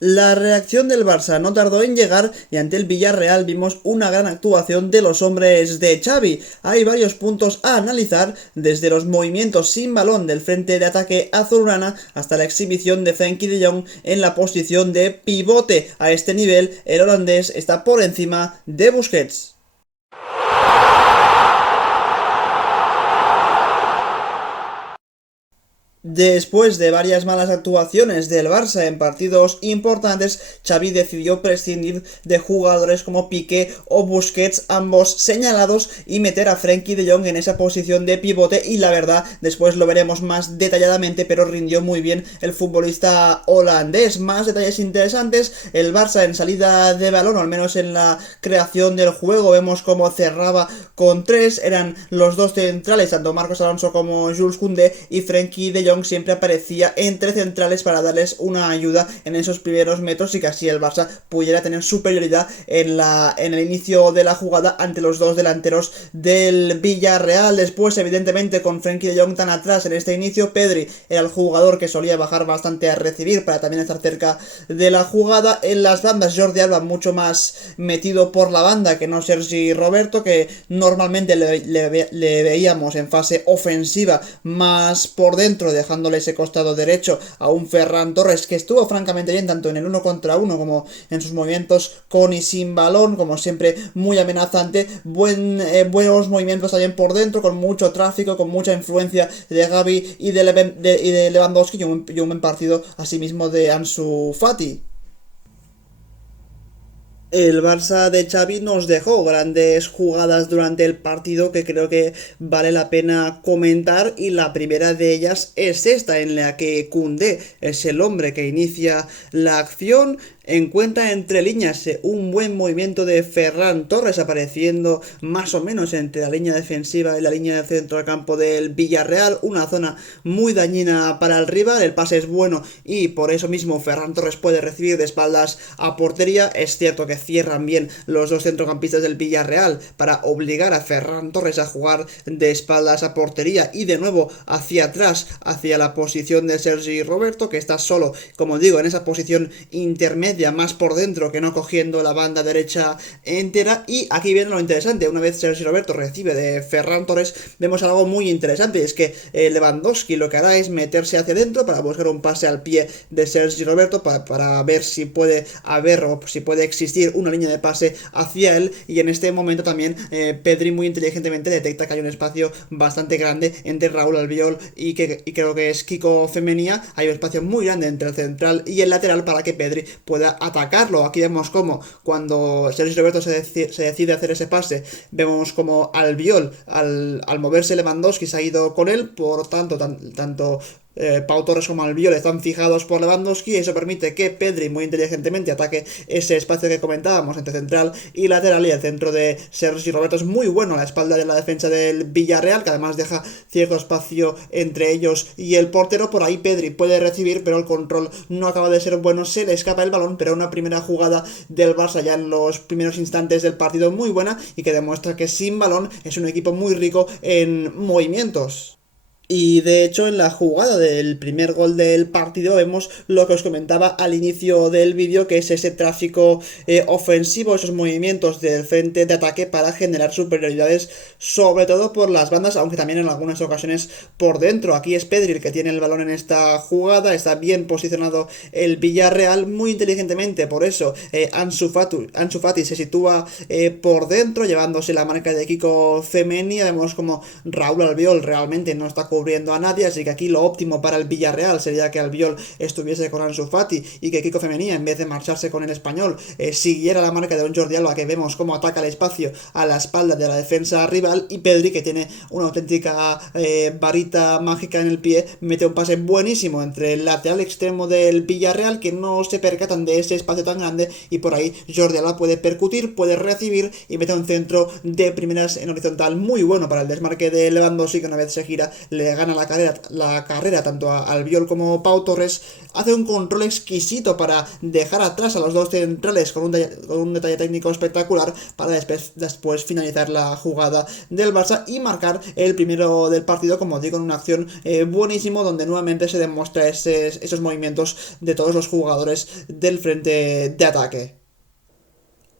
La reacción del Barça no tardó en llegar y ante el Villarreal vimos una gran actuación de los hombres de Xavi. Hay varios puntos a analizar, desde los movimientos sin balón del frente de ataque azulgrana hasta la exhibición de Frenkie de Jong en la posición de pivote. A este nivel, el holandés está por encima de Busquets. Después de varias malas actuaciones del Barça en partidos importantes, Xavi decidió prescindir de jugadores como Piqué o Busquets, ambos señalados, y meter a Frenkie de Jong en esa posición de pivote, y la verdad, después lo veremos más detalladamente, pero rindió muy bien el futbolista holandés. Más detalles interesantes: el Barça en salida de balón, o al menos en la creación del juego, vemos cómo cerraba con tres, eran los dos centrales, tanto Marcos Alonso como Jules Koundé, y Frenkie de Jong siempre aparecía entre centrales para darles una ayuda en esos primeros metros y que así el Barça pudiera tener superioridad en el inicio de la jugada ante los dos delanteros del Villarreal. Después, evidentemente, con Frenkie de Jong tan atrás en este inicio, Pedri era el jugador que solía bajar bastante a recibir para también estar cerca de la jugada. En las bandas, Jordi Alba mucho más metido por la banda que no Sergi Roberto, que normalmente le veíamos en fase ofensiva más por dentro, dejándole ese costado derecho a un Ferran Torres que estuvo francamente bien tanto en el 1 contra 1 como en sus movimientos con y sin balón, como siempre muy amenazante. Buenos movimientos también por dentro, con mucho tráfico, con mucha influencia de Gavi y de Lewandowski, y un buen partido asimismo de Ansu Fati. El Barça de Xavi nos dejó grandes jugadas durante el partido que creo que vale la pena comentar, y la primera de ellas es esta, en la que Koundé es el hombre que inicia la acción. Encuentra entre líneas un buen movimiento de Ferran Torres, apareciendo más o menos entre la línea defensiva y la línea de centro del campo del Villarreal, una zona muy dañina para el rival. El pase es bueno y por eso mismo Ferran Torres puede recibir de espaldas a portería. Es cierto que cierran bien los dos centrocampistas del Villarreal para obligar a Ferran Torres a jugar de espaldas a portería y de nuevo hacia atrás, hacia la posición de Sergi Roberto, que está solo, como digo, en esa posición intermedia, más por dentro que no cogiendo la banda derecha entera. Y aquí viene lo interesante: una vez Sergi Roberto recibe de Ferran Torres, vemos algo muy interesante, y es que Lewandowski lo que hará es meterse hacia adentro para buscar un pase al pie de Sergi Roberto para ver si puede haber o si puede existir una línea de pase hacia él. Y en este momento también Pedri muy inteligentemente detecta que hay un espacio bastante grande entre Raúl Albiol y creo que es Kiko Femenía. Hay un espacio muy grande entre el central y el lateral para que Pedri pueda atacarlo. Aquí vemos como cuando Sergio Roberto se decide hacer ese pase, vemos como Albiol al moverse Lewandowski se ha ido con él. Por tanto, tanto Pau Torres como Albiol están fijados por Lewandowski, y eso permite que Pedri muy inteligentemente ataque ese espacio que comentábamos entre central y lateral. Y el centro de Sergi Roberto es muy bueno a la espalda de la defensa del Villarreal, que además deja cierto espacio entre ellos y el portero. Por ahí Pedri puede recibir, pero el control no acaba de ser bueno, se le escapa el balón. Pero una primera jugada del Barça ya en los primeros instantes del partido muy buena, y que demuestra que sin balón es un equipo muy rico en movimientos. Y de hecho, en la jugada del primer gol del partido vemos lo que os comentaba al inicio del vídeo, que es ese tráfico ofensivo, esos movimientos del frente de ataque para generar superioridades, sobre todo por las bandas, aunque también en algunas ocasiones por dentro. Aquí es Pedri el que tiene el balón en esta jugada, está bien posicionado el Villarreal muy inteligentemente, por eso Ansu Fati se sitúa por dentro, llevándose la marca de Kiko Femenia. Vemos como Raúl Albiol realmente no está cubriendo a nadie, así que aquí lo óptimo para el Villarreal sería que Albiol estuviese con Ansu Fati y que Kiko Femenía, en vez de marcharse con el español, siguiera la marca de un Jordi Alba, que vemos cómo ataca el espacio a la espalda de la defensa rival. Y Pedri, que tiene una auténtica varita mágica en el pie, mete un pase buenísimo entre el lateral extremo del Villarreal, que no se percatan de ese espacio tan grande, y por ahí Jordi Alba puede percutir, puede recibir y mete un centro de primeras en horizontal muy bueno para el desmarque de Lewandowski, que una vez se gira le le gana la carrera tanto a Albiol como Pau Torres, hace un control exquisito para dejar atrás a los dos centrales con un detalle técnico espectacular para después finalizar la jugada del Barça y marcar el primero del partido, como digo, en una acción buenísimo donde nuevamente se demuestra esos movimientos de todos los jugadores del frente de ataque.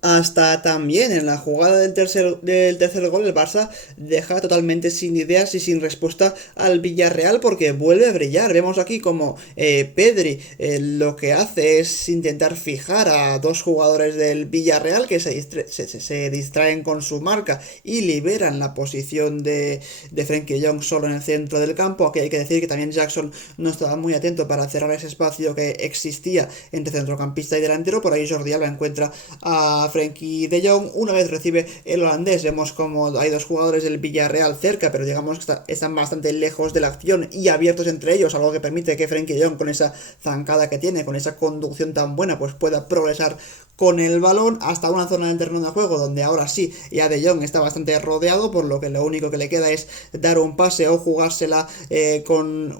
Hasta también en la jugada del tercer gol el Barça deja totalmente sin ideas y sin respuesta al Villarreal porque vuelve a brillar. Vemos aquí como Pedri lo que hace es intentar fijar a dos jugadores del Villarreal que se distraen con su marca y liberan la posición de Frenkie de Jong solo en el centro del campo. Aquí hay que decir que también Jackson no estaba muy atento para cerrar ese espacio que existía entre centrocampista y delantero. Por ahí Jordi Alba encuentra a Frenkie de Jong. Una vez recibe el holandés, vemos como hay dos jugadores del Villarreal cerca, pero digamos que están bastante lejos de la acción y abiertos entre ellos, algo que permite que Frenkie de Jong, con esa zancada que tiene, con esa conducción tan buena, pues pueda progresar con el balón hasta una zona del terreno de juego donde ahora sí ya De Jong está bastante rodeado, por lo que lo único que le queda es dar un pase o jugársela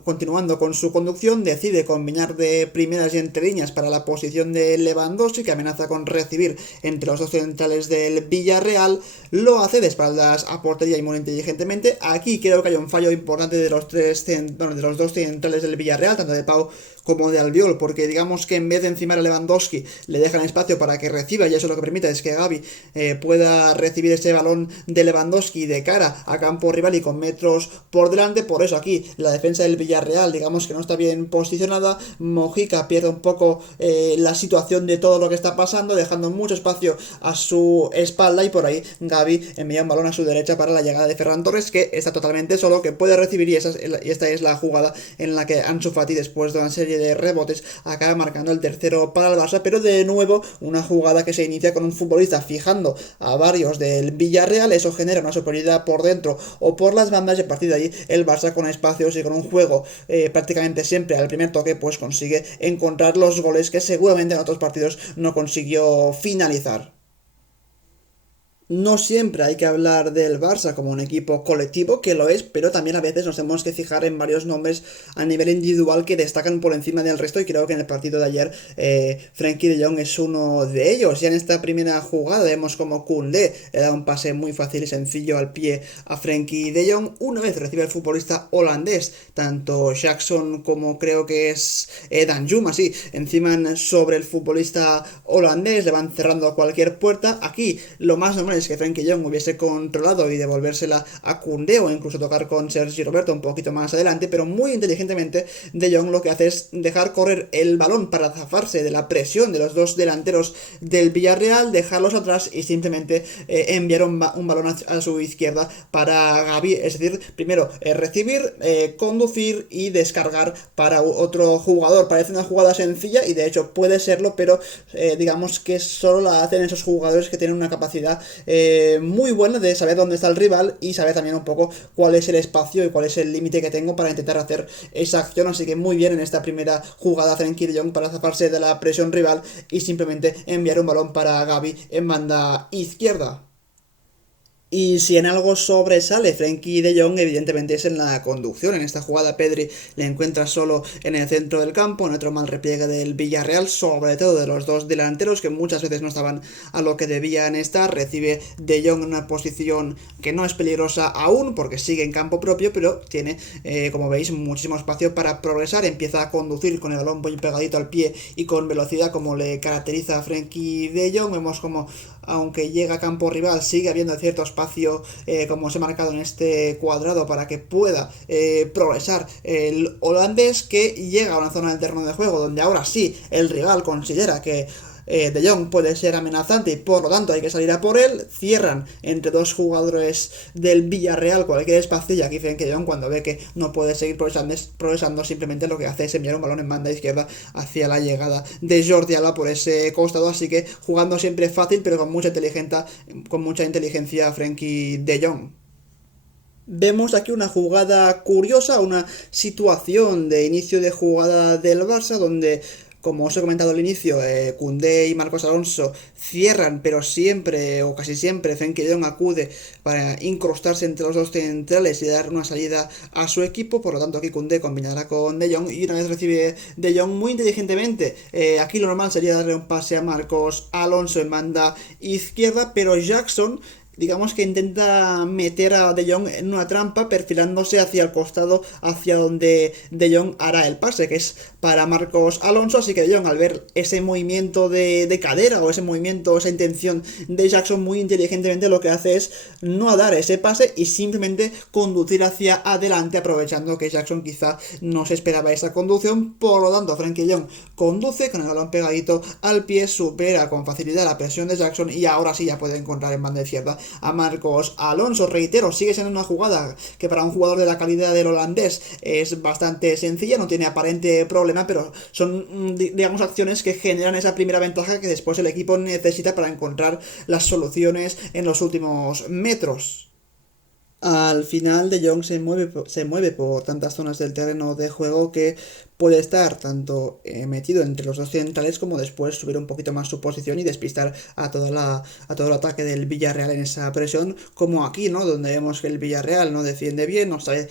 continuando con su conducción. Decide combinar de primeras y entre líneas para la posición de Lewandowski, que amenaza con recibir entre los dos centrales del Villarreal. Lo hace de espaldas a portería y muy inteligentemente. Aquí creo que hay un fallo importante de los dos centrales del Villarreal, tanto de Pau como de Albiol, porque digamos que en vez de encimar a Lewandowski le dejan espacio para que reciba, y eso lo que permite es que Gavi pueda recibir ese balón de Lewandowski de cara a campo rival y con metros por delante. Por eso aquí la defensa del Villarreal digamos que no está bien posicionada. Mojica pierde un poco la situación de todo lo que está pasando, dejando mucho espacio a su espalda, y por ahí Gavi envía un balón a su derecha para la llegada de Ferran Torres, que está totalmente solo, que puede recibir, y esta es la jugada en la que Ansu Fati, después de una serie de rebotes, acaba marcando el tercero para el Barça. Pero de nuevo una jugada que se inicia con un futbolista fijando a varios del Villarreal, eso genera una superioridad por dentro o por las bandas, y a partir de ahí el Barça, con espacios y con un juego prácticamente siempre al primer toque, pues consigue encontrar los goles que seguramente en otros partidos no consiguió finalizar. No siempre hay que hablar del Barça como un equipo colectivo, que lo es, pero también a veces nos tenemos que fijar en varios nombres a nivel individual que destacan por encima del resto, y creo que en el partido de ayer Frenkie de Jong es uno de ellos. Ya en esta primera jugada vemos como Koundé le da un pase muy fácil y sencillo al pie a Frenkie de Jong. Una vez recibe el futbolista holandés, tanto Jackson como creo que es Danjuma, sí, encima sobre el futbolista holandés, le van cerrando cualquier puerta. Aquí lo más normal es que Frenkie de Jong hubiese controlado y devolvérsela a Koundé, o incluso tocar con Sergi Roberto un poquito más adelante, pero muy inteligentemente De Jong lo que hace es dejar correr el balón para zafarse de la presión de los dos delanteros del Villarreal, dejarlos atrás y simplemente enviar un balón a su izquierda para Gavi. Es decir, primero recibir, conducir y descargar para otro jugador. Parece una jugada sencilla, y de hecho puede serlo, pero digamos que solo la hacen esos jugadores que tienen una capacidad muy buena de saber dónde está el rival y saber también un poco cuál es el espacio y cuál es el límite que tengo para intentar hacer esa acción. Así que muy bien en esta primera jugada Frenkie de Jong para zafarse de la presión rival y simplemente enviar un balón para Gavi en banda izquierda. Y si en algo sobresale Frenkie de Jong, evidentemente es en la conducción. En esta jugada Pedri le encuentra solo en el centro del campo, en otro mal repliegue del Villarreal, sobre todo de los dos delanteros que muchas veces no estaban a lo que debían estar. Recibe de Jong en una posición que no es peligrosa aún porque sigue en campo propio, pero tiene, como veis, muchísimo espacio para progresar. Empieza a conducir con el balón muy pegadito al pie y con velocidad, como le caracteriza a Frenkie de Jong. Vemos como, aunque llega a campo rival, sigue habiendo cierto espacio, como os he marcado en este cuadrado, para que pueda progresar el holandés, que llega a una zona del terreno de juego donde ahora sí el rival considera que De Jong puede ser amenazante y por lo tanto hay que salir a por él. Cierran entre dos jugadores del Villarreal cualquier espacio, y aquí Frenkie de Jong, cuando ve que no puede seguir progresando, simplemente lo que hace es enviar un balón en banda izquierda hacia la llegada de Jordi Alba por ese costado. Así que jugando siempre fácil, pero con mucha inteligencia Frenkie de Jong. Vemos aquí una jugada curiosa, una situación de inicio de jugada del Barça donde como os he comentado al inicio, Koundé y Marcos Alonso cierran, pero siempre o casi siempre Frenkie de Jong acude para incrustarse entre los dos centrales y dar una salida a su equipo. Por lo tanto, aquí Koundé combinará con De Jong y una vez recibe De Jong muy inteligentemente, aquí lo normal sería darle un pase a Marcos Alonso en banda izquierda, pero Jackson digamos que intenta meter a De Jong en una trampa perfilándose hacia el costado, hacia donde De Jong hará el pase, que es para Marcos Alonso. Así que De Jong, al ver ese movimiento de cadera o ese movimiento, esa intención de Jackson, muy inteligentemente lo que hace es no dar ese pase y simplemente conducir hacia adelante, aprovechando que Jackson quizá no se esperaba esa conducción. Por lo tanto, Frenkie de Jong conduce con el balón pegadito al pie, supera con facilidad la presión de Jackson y ahora sí ya puede encontrar en banda izquierda a Marcos Alonso. Reitero, sigue siendo una jugada que para un jugador de la calidad del holandés es bastante sencilla, no tiene aparente problema, pero son, digamos, acciones que generan esa primera ventaja que después el equipo necesita para encontrar las soluciones en los últimos metros. Al final De Jong se mueve por tantas zonas del terreno de juego que puede estar tanto metido entre los dos centrales como después subir un poquito más su posición y despistar a todo el ataque del Villarreal en esa presión, como aquí, ¿no? Donde vemos que el Villarreal no defiende bien, no sabe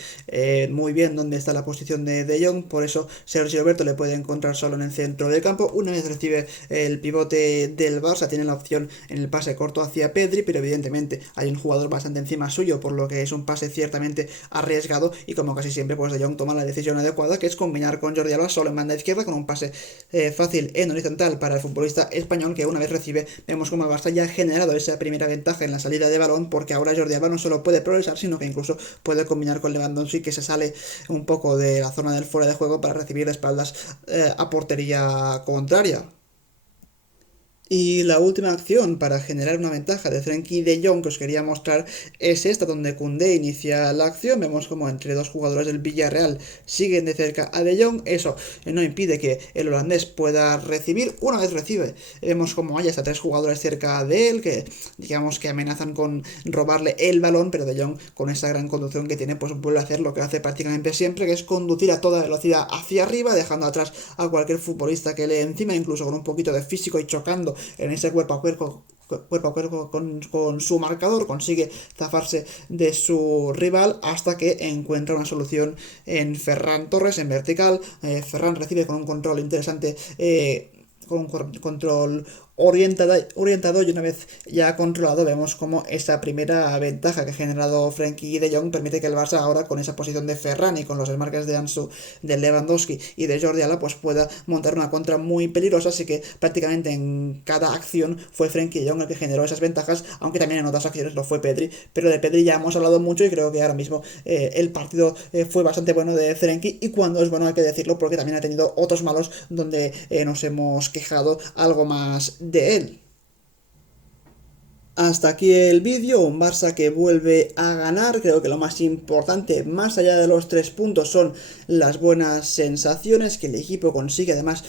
muy bien dónde está la posición de Jong, por eso Sergio Roberto le puede encontrar solo en el centro del campo. Una vez recibe el pivote del Barça, tiene la opción en el pase corto hacia Pedri, pero evidentemente hay un jugador bastante encima suyo, por lo que es un pase ciertamente arriesgado y como casi siempre pues De Jong toma la decisión adecuada, que es combinar con Jordi Alba solo en banda izquierda con un pase fácil en horizontal para el futbolista español, que una vez recibe vemos como el Barça ya ha generado esa primera ventaja en la salida de balón, porque ahora Jordi Alba no solo puede progresar sino que incluso puede combinar con Lewandowski, que se sale un poco de la zona del fuera de juego para recibir de espaldas a portería contraria. Y la última acción para generar una ventaja de Frenkie de Jong que os quería mostrar es esta, donde Koundé inicia la acción. Vemos como entre dos jugadores del Villarreal siguen de cerca a De Jong. Eso no impide que el holandés pueda recibir. Una vez recibe, vemos como hay hasta tres jugadores cerca de él que digamos que amenazan con robarle el balón, pero De Jong, con esa gran conducción que tiene, pues vuelve a hacer lo que hace prácticamente siempre, que es conducir a toda velocidad hacia arriba, dejando atrás a cualquier futbolista que le encima, incluso con un poquito de físico y chocando en ese cuerpo a cuerpo con su marcador, consigue zafarse de su rival hasta que encuentra una solución en Ferran Torres en vertical. Ferran recibe con un control interesante, con un control orientado, y una vez ya controlado vemos como esa primera ventaja que ha generado Frenkie de Jong permite que el Barça ahora, con esa posición de Ferran y con los desmarques de Ansu, de Lewandowski y de Jordi Alba, pues pueda montar una contra muy peligrosa. Así que prácticamente en cada acción fue Frenkie de Jong el que generó esas ventajas, aunque también en otras acciones lo fue Pedri, pero de Pedri ya hemos hablado mucho y creo que ahora mismo el partido fue bastante bueno de Frenkie, y cuando es bueno hay que decirlo porque también ha tenido otros malos donde nos hemos quejado algo más de él. Hasta aquí el vídeo, un Barça que vuelve a ganar. Creo que lo más importante, más allá de los 3 puntos, son las buenas sensaciones, que el equipo consigue además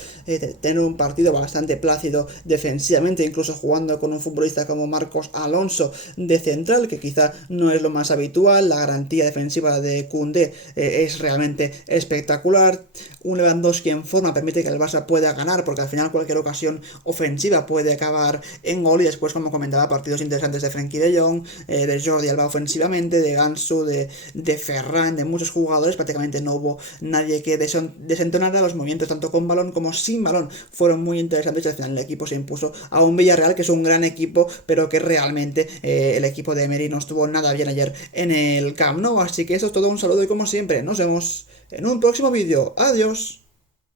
tener un partido bastante plácido defensivamente, incluso jugando con un futbolista como Marcos Alonso de central, que quizá no es lo más habitual. La garantía defensiva de Koundé es realmente espectacular. Un Lewandowski en forma permite que el Barça pueda ganar, porque al final cualquier ocasión ofensiva puede acabar en gol. Y después, como comentaba, partidos interesantes de Frenkie de Jong, de Jordi Alba ofensivamente, de Ansu, de Ferran, de muchos jugadores. Prácticamente no hubo nadie que desentonara. Los movimientos tanto con balón como sin balón fueron muy interesantes y al final el equipo se impuso a un Villarreal que es un gran equipo, pero que realmente el equipo de Emery no estuvo nada bien ayer en el Camp Nou. Así que eso es todo, un saludo y como siempre nos vemos en un próximo vídeo. Adiós.